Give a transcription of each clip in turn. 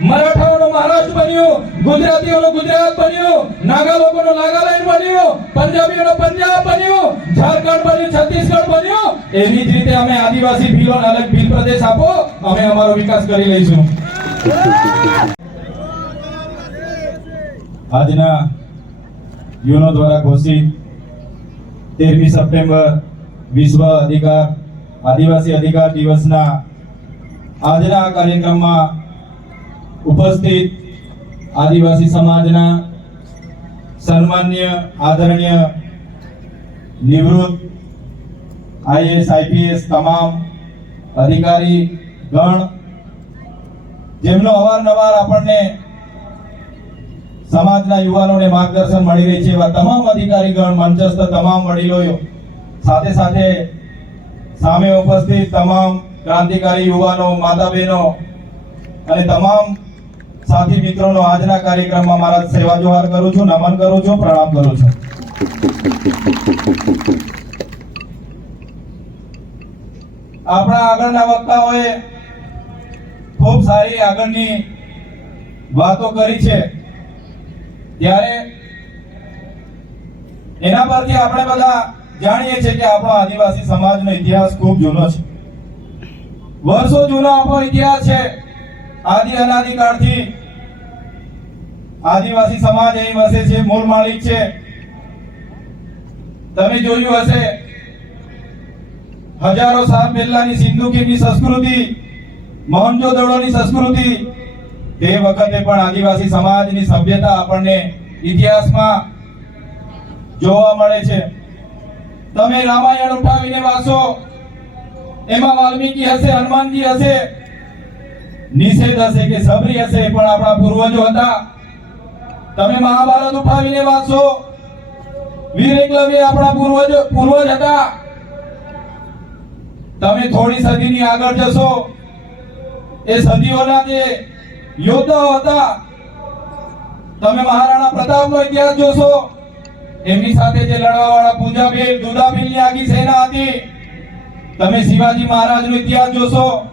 મરાઠાઓનો મહારાષ્ટ્ર બન્યો, ગુજરાતીઓનો ગુજરાત બન્યો નાગા લોકોનો નાગાલેન્ડ બન્યો, પંજાબીઓનો પંજાબ બન્યો, ઝારખંડ બન્યું, છત્તીસગઢ બન્યો. એવી જ રીતે અમે આદિવાસી ભીલોને અલગ ભીલ પ્રદેશ આપો, અમે અમારો વિકાસ કરી લઈશું. આજના યુનો દ્વારા ઘોષિત તેરમી સપ્ટેમ્બર વિશ્વ અધિકાર, આદિવાસી અધિકાર દિવસના આજના કાર્યક્રમમાં ઉપસ્થિત આદિવાસી સમાજના સન્માન્ય, આદરણીય, નિવૃત્ત આઈએસ, આઈપીએસ તમામ અધિકારી, ગણ, જેમનો અવારનવાર આપણને સમાજના યુવાનોને માર્ગદર્શન મળી રહી છે, એવા તમામ અધિકારી, ગણ, મંચસ્થ તમામ વડીલો સાથે સાથે સામે ઉપસ્થિત તમામ ક્રાંતિકારી યુવાનો, માતા બહેનો અને તમામ સાથી મિત્રોનો આજના કાર્યક્રમમાં મારા સેવા જોહાર કરું છું, નમન કરું છું, પ્રણામ કરું છું. આપણા આગળના વક્તાઓએ ખૂબ સારી આગળની વાતો કરી છે. ત્યારે એના પરથી આપણે બધા જાણીએ છીએ કે આપણો આદિવાસી સમાજનો ઇતિહાસ ખૂબ જૂનો છે. વર્ષો જૂનો આપણો ઇતિહાસ છે. આદિ અનાદિકાળથી આદિવાસી સમાજ અહીં વસે છે, મૂળ માલિક છે. તમે જોયું હશે, હજારો સાલ પહેલાની સિંધુ ખીણની સંસ્કૃતિ મોહનજોદડોની સંસ્કૃતિ, તે વખતે પણ આદિવાસી સમાજની સભ્યતા આપણને ઇતિહાસમાં જોવા મળે છે. તમે રામાયણ ઉઠાવીને વાંચો, એમાં વાલ્મીકી હશે, હનુમાનજી હશે નિષેધ હશે કે સબરી હશે, પણ આપણા પૂર્વજો હતા. તમે મહાભારત ઉઠાવીને વાંચો વીર એકલવ્ય આપણા પૂર્વજો, પૂર્વજ હતા. તમે થોડી સદીની આગળ જશો. એ સદીઓના જે યોદ્ધાઓ હતા, તમે મહારાણા પ્રતાપનો ઇતિહાસ જોશો. એમની સાથે જે લડવાવાળા પૂંજાબેલ દુધાભીલની આગી સેના હતી. તમે શિવાજી મહારાજનો ઇતિહાસ જોશો.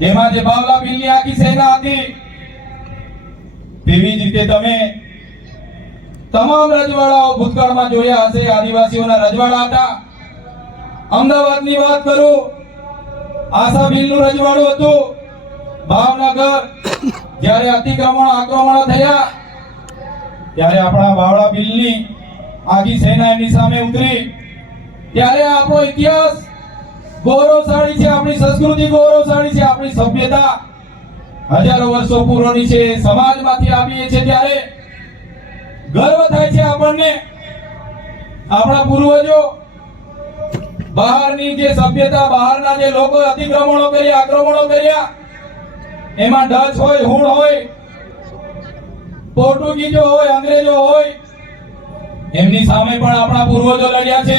એમાં જે બાવલા ભીલની આખી સેના હતી, તેવી જ રીતે તમે તમામ રજવાડાઓ ભૂતકાળમાં જોયા હશે, આદિવાસીઓના રજવાડા હતા. અમદાવાદની વાત કરું, આશા ભીલનું રજવાડું હતું. ભાવનગર, જ્યારે અતિક્રમણ આક્રમણો થયા, ત્યારે આપણા બાવળા ભીલની આખી સેના એમની સામે ઉતરી. ત્યારે આપણો ઇતિહાસ ગૌરવશાળી છે, આપણી સંસ્કૃતિ ગૌરવશાળી છે, આપણી સભ્યતા હજારો વર્ષો પૂર્વની છે, સમાજમાંથી આવીએ છે ત્યારે ગર્વ થાય છે આપણને. આપણા પૂર્વજો બહારની જે સભ્યતા, બહારના જે લોકો અતિક્રમણો કર્યા, આક્રમણો કર્યા, એમાં ડચ હોય, હુણ હોય પોર્ટુગીઝો હોય, અંગ્રેજો હોય, એમની સામે પણ આપણા પૂર્વજો લડ્યા છે.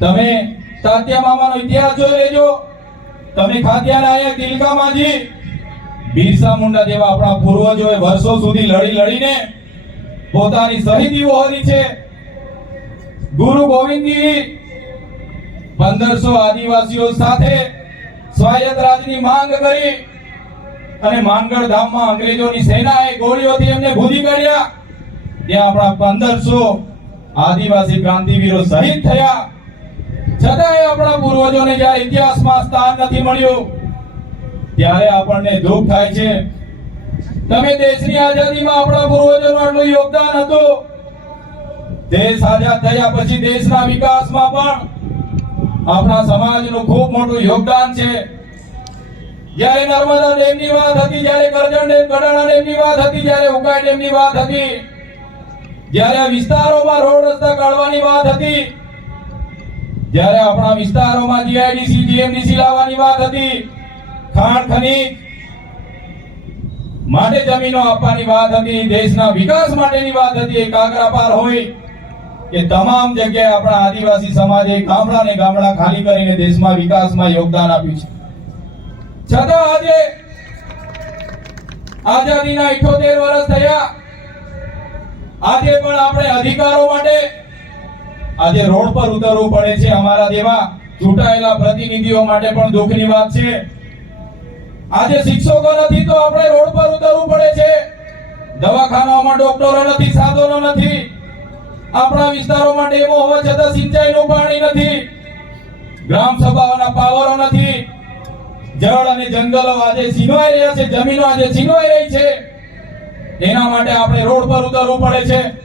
તમે તાત્યા મામાનો ઇતિહાસ જોઈ લેજો. તમે ખાદ્યા નાયક દિલકા માજી બિરસા મુંડા જેવા આપણા પૂર્વજોએ વર્ષો સુધી લડી લડીને પોતાની શહીદી વહોરી છે. ગુરુ ગોવિંદજી પંદરસો આદિવાસીઓ સાથે સ્વાયત્ત રાજની માંગ કરી અને માંગળ ધામમાં અંગ્રેજોની સેનાએ ગોળીઓથી એમને ભૂજી કાઢ્યા. ત્યાં આપણા પંદરસો આદિવાસી ક્રાંતિવીરો શહીદ થયા. છતાંય આપણા પૂર્વજોને જ્યારે ઇતિહાસમાં સ્થાન નથી મળ્યું, ત્યારે આપણને દુઃખ થાય છે. તમે દેશની આઝાદીમાં આપણા પૂર્વજોનું આટલું યોગદાન હતું. દેશ આઝાદ થયા પછી દેશના વિકાસમાં પણ આપણા સમાજનું ખૂબ મોટું યોગદાન છે. જ્યારે નર્મદા ડેમની વાત હતી, જ્યારે કરજણ ડેમ કડાણા ડેમની વાત હતી, જ્યારે ઉકાઈ ડેમની વાત હતી, જ્યારે વિસ્તારોમાં રોડ રસ્તા કાઢવાની વાત હતી જ્યારે આપણા વિસ્તારોમાં જીઆઈડીસી જીએમડીસી લાવવાની વાત હતી, ખાણ ખનીજ માટે જમીનો આપવાની વાત હતી, દેશના વિકાસ માટેની વાત હતી એ કાકરાપાર હોય કે તમામ જગ્યાએ આપણા આદિવાસી સમાજે ગામડા ને ગામડા ખાલી કરીને દેશમાં વિકાસમાં યોગદાન આપ્યું છે. છતાં આજે આઝાદીના 78 વર્ષ થયા. આજે પણ આપણે અધિકારો માટે આજે રોડ પર ઉતરવું પડે છે. અમારા જેવા ચૂંટાયેલા પ્રતિનિધિઓ માટે પણ દુઃખની વાત છે. આજે શિક્ષકો નથી તો આપણે રોડ પર ઉતરવું પડે છે. દવાખાનાઓમાં ડોક્ટરો નથી, સાધનો નથી. આપણા વિસ્તારોમાં ડેમો હોવા છતાં સિંચાઈનું પાણી નથી. ગ્રામ સભાઓના પાવરો નથી. જળ અને જંગલો આજે છીનવાઈ રહ્યા છે. જમીનો આજે છીનવાઈ રહી છે. એના માટે આપણે રોડ પર ઉતરવું પડે છે.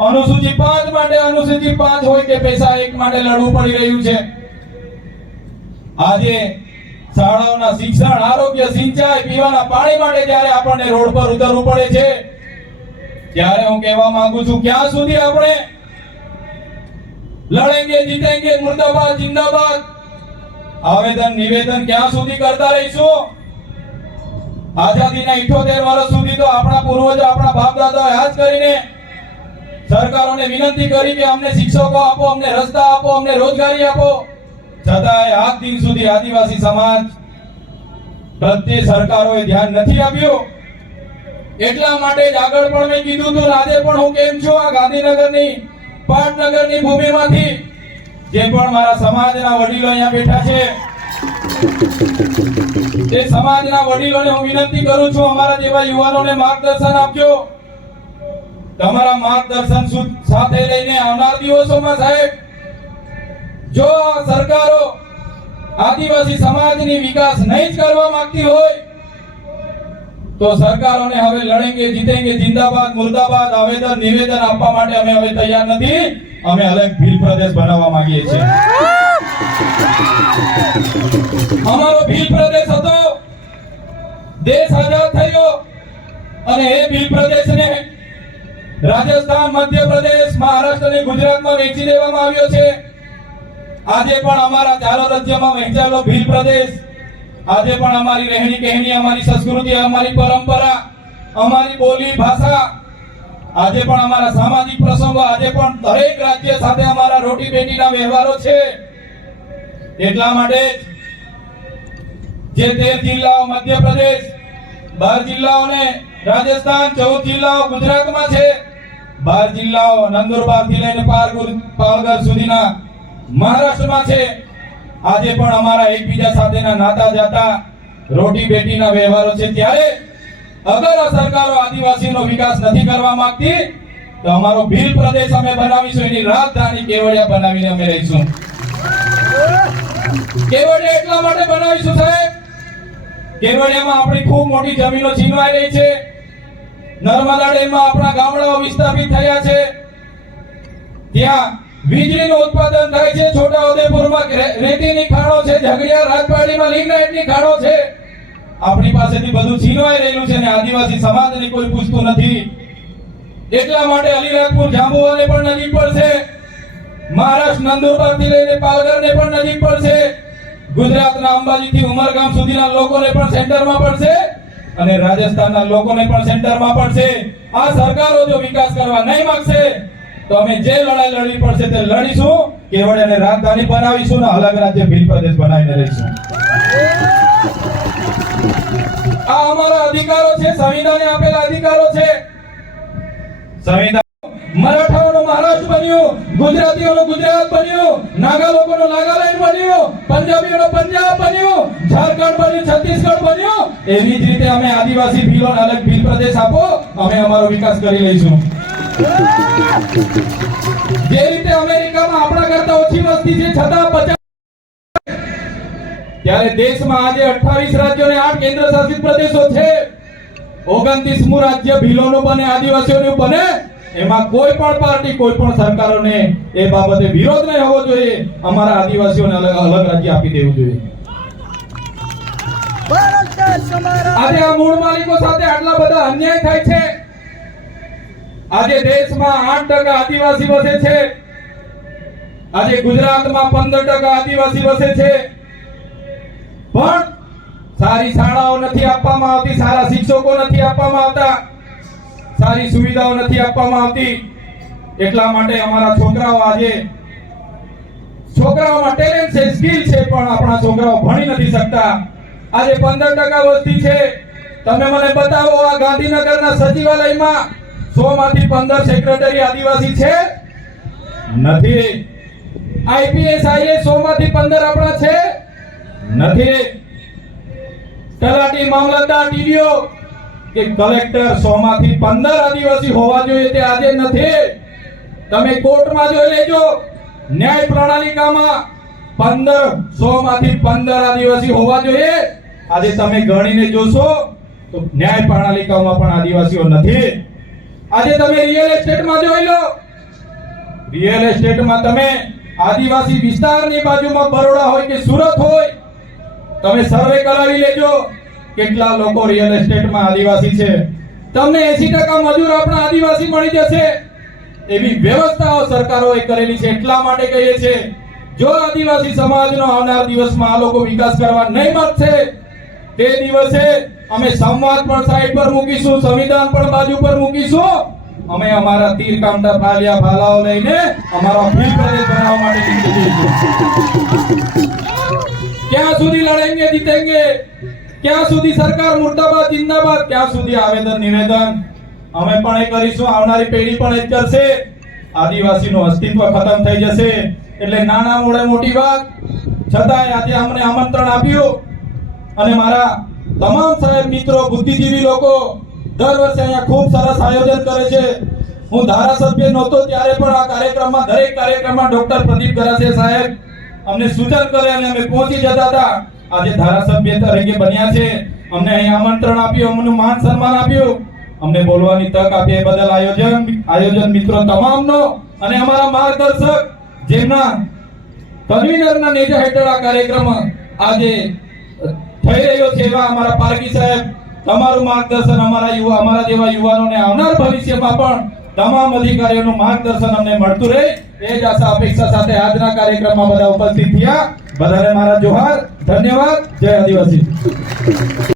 અનુસૂચિ પાંચ માટે અનુસૂચિ પાંચ હોય કે પૈસા એક માટે લડવું પડી રહ્યું છે. આજે શાળાઓના શિક્ષણ, આરોગ્ય, સિંચાઈ, પીવાના પાણી માટે જ્યારે આપણને રોડ પર ઉતરવું પડે છે, ત્યારે હું કહેવા માંગુ છું, ક્યાં સુધી આપણે લડેંગે, જીતેંગે, મુર્દાબાદ, જિંદાબાદ? આવેદન, નિવેદન ક્યાં સુધી કરતા રહીશું? આઝાદીના 78 વર્ષ સુધી તો આપણા પૂર્વજો, આપણા બાપ દાદાએ હાથ કરીને સરકારોને વિનંતી કરી કે અમને શિક્ષકો આપો, અમને રસ્તા આપો, અમને રોજગારી આપો. છતાંય આજ દિન સુધી આદિવાસી સમાજ પ્રત્યે સરકારોએ ધ્યાન નથી આપ્યું. એટલા માટે જ આગળ પણ મેં કીધું હતું આજે પણ હું કેમ છું આ ગાંધીનગરની, પાટનગરની ભૂમિમાંથી, જે પણ મારા સમાજના વડીલો અહીંયા બેઠા છે. તે સમાજના વડીલોને હું વિનંતી કરું છું, અમારા જેવા યુવાનોને માર્ગદર્શન આપજો. તમારા માર્ગદર્શન સાથે લઈને આવનાર દિવસોમાં સાહેબ, જો સરકારો આદિવાસી સમાજની વિકાસ નહીં જ કરવા માંગતી હોય, તો સરકારોને હવે લડેંગે, જીતેંગે, જિંદાબાદ, મુર્દાબાદ, આવેદન, નિવેદન આપવા માટે અમે હવે તૈયાર નથી. અમે અલગ ભીલ પ્રદેશ બનાવવા માંગીએ છીએ. અમારો ભીલ પ્રદેશ હતો. દેશ આઝાદ થયો. અને એ ભીલ પ્રદેશને રાજસ્થાન, મધ્યપ્રદેશ, મહારાષ્ટ્ર અને ગુજરાતમાં વેચી દેવામાં આવ્યો છે. આજે પણ અમારા ચારો રાજ્યમાં વહેંચાયેલો ભીલ પ્રદેશ. આજે પણ અમારી રહેણી કહેણી, અમારી સંસ્કૃતિ, અમારી પરંપરા, અમારી બોલી, ભાષા, આજે પણ અમારા સામાજિક પ્રસંગો, આજે પણ દરેક રાજ્ય સાથે અમારા રોટી બેટીના વ્યવહારો છે. એટલા માટે જે તેર જિલ્લાઓ, મધ્યપ્રદેશ, બાર જિલ્લાઓને રાજસ્થાન ચૌદ જિલ્લાઓ ગુજરાતમાં છે. બાર જિલ્લાઓ નંદુરબારથી લઈને પાલઘર સુધીના મહારાષ્ટ્રમાં છે. આજે પણ અમારા એકબીજા સાથેના નાતા જાતા, રોટી બેટીના વ્યવહારો છે. ત્યારે અગર આ સરકારો આદિવાસીનો વિકાસ નથી કરવા માંગતી, તો અમારો ભીલ પ્રદેશ અમે બનાવીશું. એની રાજધાની કેવડિયા બનાવીને અમે રહીશું. કેવડિયા એટલા માટે બનાવીશું સાહેબ? કેવડિયામાં આપણી ખૂબ મોટી જમીનો છીનવાઈ રહી છે. નર્મદા ડેમમાં આપણા ગામડાઓ વિસ્થાપિત થયા છે. ત્યાં વીજળીનું ઉત્પાદન થાય છે. છોટા ઉદેપુરમાં રેતીની ખાણો છે. ઝઘડિયા રાજપાડીમાં લિગ્નાઇટની ખાણો છે. આપણી પાસેથી બધું છીનવાઈ રહેલું છે ને આદિવાસી સમાજને કોઈ પૂછતું નથી. એટલા માટે અલીરાજપુર જાંબુવાને પણ નજીક પડશે. મહારાષ્ટ્ર નંદુરબારથી લઈને પાલઘર ને પણ નજીક પડશે. ગુજરાતના અંબાજીથી ઉમરગામ સુધીના લોકોને પણ સેન્ટરમાં પડશે. અને રાજસ્થાનના લોકોને પણ સેન્ટરમાં પડશે. આ સરકારો જો વિકાસ કરવા નહીં માંગશે, તો અમે જે લડાઈ લડવી પડશે તે લડીશું કેવડિયાને રાજધાની બનાવીશું ને અલગ રાજ્ય ભીલ પ્રદેશ બનાવીને રહીશું. આ અમારા અધિકારો છે, સંવિધાને આપેલા અધિકારો છે. સંવિધાન મરાઠાઓનું મહારાષ્ટ્ર બન્યો, ગુજરાતીઓનો ગુજરાત બન્યો નાગા લોકોનો નાગાલેન્ડ બન્યો, પંજાબીઓનો પંજાબ બન્યો, ઝારખંડ બન્યો, છત્તીસગઢ બન્યો. એવી જ રીતે અમે આદિવાસી ભીલોને અલગ ભીલ પ્રદેશ આપો, અમે અમારો વિકાસ કરી લઈશું. જે રીતે અમેરિકામાં આપણા કરતા ઓછી વસ્તી છે, છતાં પચાસ ત્યારે દેશમાં આજે 28 રાજ્યો અને 8 કેન્દ્ર શાસિત પ્રદેશો છે. 29મું રાજ્ય ભીલોનું બને, આદિવાસીઓનું બને. એમાં કોઈ પણ પાર્ટી કોઈ પણ સરકારોને એ બાબતે વિરોધ નહીં હોવો જોઈએ. અમારા આદિવાસીઓને અલગ અલગ રાજ્ય આપી દેવું જોઈએ. આજે આ મૂળ માલિકો સાથે આટલા બધા અન્યાય થાય છે. આજે દેશમાં આઠ ટકા આદિવાસી વસે છે. આજે ગુજરાતમાં 15% આદિવાસી વસે છે. પણ સારી શાળાઓ નથી આપવામાં આવતી સારા શિક્ષકો નથી આપવામાં આવતા. સારી સુવિધાઓ નથી આપવામાં આવતી. એટલા માટે અમારા છોકરાઓ આજે છોકરાઓમાં ટેલેન્ટ છે સ્કિલ છે, પણ આપણા છોકરાઓ ભણી નથી શકતા. આજે પંદર ટકા વસ્તી છે. તમે મને બતાવો, આ ગાંધીનગરના સચિવાલયમાં સો માંથી પંદર સેક્રેટરી આદિવાસી છે? નથી. આઈપીએસ આઈએસ સો માંથી પંદર આપણા છે? નથી. તલાટી મામલતદાર ટીડીઓ કે કલેક્ટર સો માંથી પંદર આદિવાસી હોવા જોઈએ તે આજે નથી. તમે કોર્ટમાં જોઈ લેજો, ન્યાય પ્રણાલિકામાં પંદર સો માંથી પંદર આદિવાસી હોવા જોઈએ. આજે તમે ગણીને જોશો, તો ન્યાય પ્રણાલિકામાં પણ આદિવાસીઓ નથી. આજે તમે રિયલ એસ્ટેટમાં જોઈ લો. રિયલ એસ્ટેટમાં તમે આદિવાસી વિસ્તારની બાજુમાં બરોડા હોય કે સુરત હોય, તમે સર્વે કરાવી લેજો. કેટલા લોકો રિયલ એસ્ટેટમાં આદિવાસી છે? તમને 80% મજૂર આપણા આદિવાસી મળી જશે. એવી વ્યવસ્થાઓ સરકારોએ કરેલી છે, એટલા માટે કહીએ છે, જો આદિવાસી સમાજનો આવનાર દિવસમાં આ લોકો વિકાસ કરવા નહીં મળશે તે દિવસે અમે સંવાદ પણ સાઈડ પર મૂકીશું, સંવિધાન પણ બાજુ પર મૂકીશું. અમે અમારા તીર કામટા ભાલિયા ભાલાઓ લઈને અમારો ફિલ્ડ પ્રદેશ બનાવવા માટે ક્યાં સુધી લડેંગે જીતેંગે ક્યાં સુધી સરકાર, મુર્દાબાદ, જિંદાબાદ? ક્યાં સુધી આવેદન, નિવેદન? અમે પણ એ કરીશું. આવનારી પેઢી પણ એ જ કરશે. આદિવાસીનું અસ્તિત્વ ખતમ થઈ જશે. એટલે નાના મોડે મોટી વાત. છતાંય આજે અમને આમંત્રણ આપ્યું. અને મારા તમામ સાહેબ મિત્રો, બુદ્ધિજીવી લોકો, દર વર્ષે અહીંયા ખૂબ સરસ આયોજન કરે છે. હું ધારાસભ્ય નહોતો ત્યારે પણ આ કાર્યક્રમમાં, દરેક કાર્યક્રમમાં ડોક્ટર પ્રદીપ ગરાસિયા સાહેબ અમને સૂચન કરે અને અમે પહોંચી જતા હતા. આજે ધારાસભ્ય તરીકે બન્યા છે. અમને અહીં આમંત્રણ આપ્યું, અમને માન સન્માન આપ્યું. અમને બોલવાની તક આપી એ બદલ આયોજન આયોજન મિત્રો તમામનો અને અમારા માર્ગદર્શક જેમના કન્વીનરના નેજા હેઠળ આ કાર્યક્રમ આજે થઈ રહ્યો છે એવા અમારા પારકી સાહેબ, તમારું માર્ગદર્શન અમારા યુવા, અમારા જેવા યુવાનોને આવનાર ભવિષ્યમાં પણ તમામ અધિકારીઓનું માર્ગદર્શન અમને મળતું રહે. એ જ આશા, અપેક્ષા સાથે આજના કાર્યક્રમમાં બધા ઉપસ્થિત થયા. બધાને મારા જોહાર ધન્યવાદ જય આદિવાસી.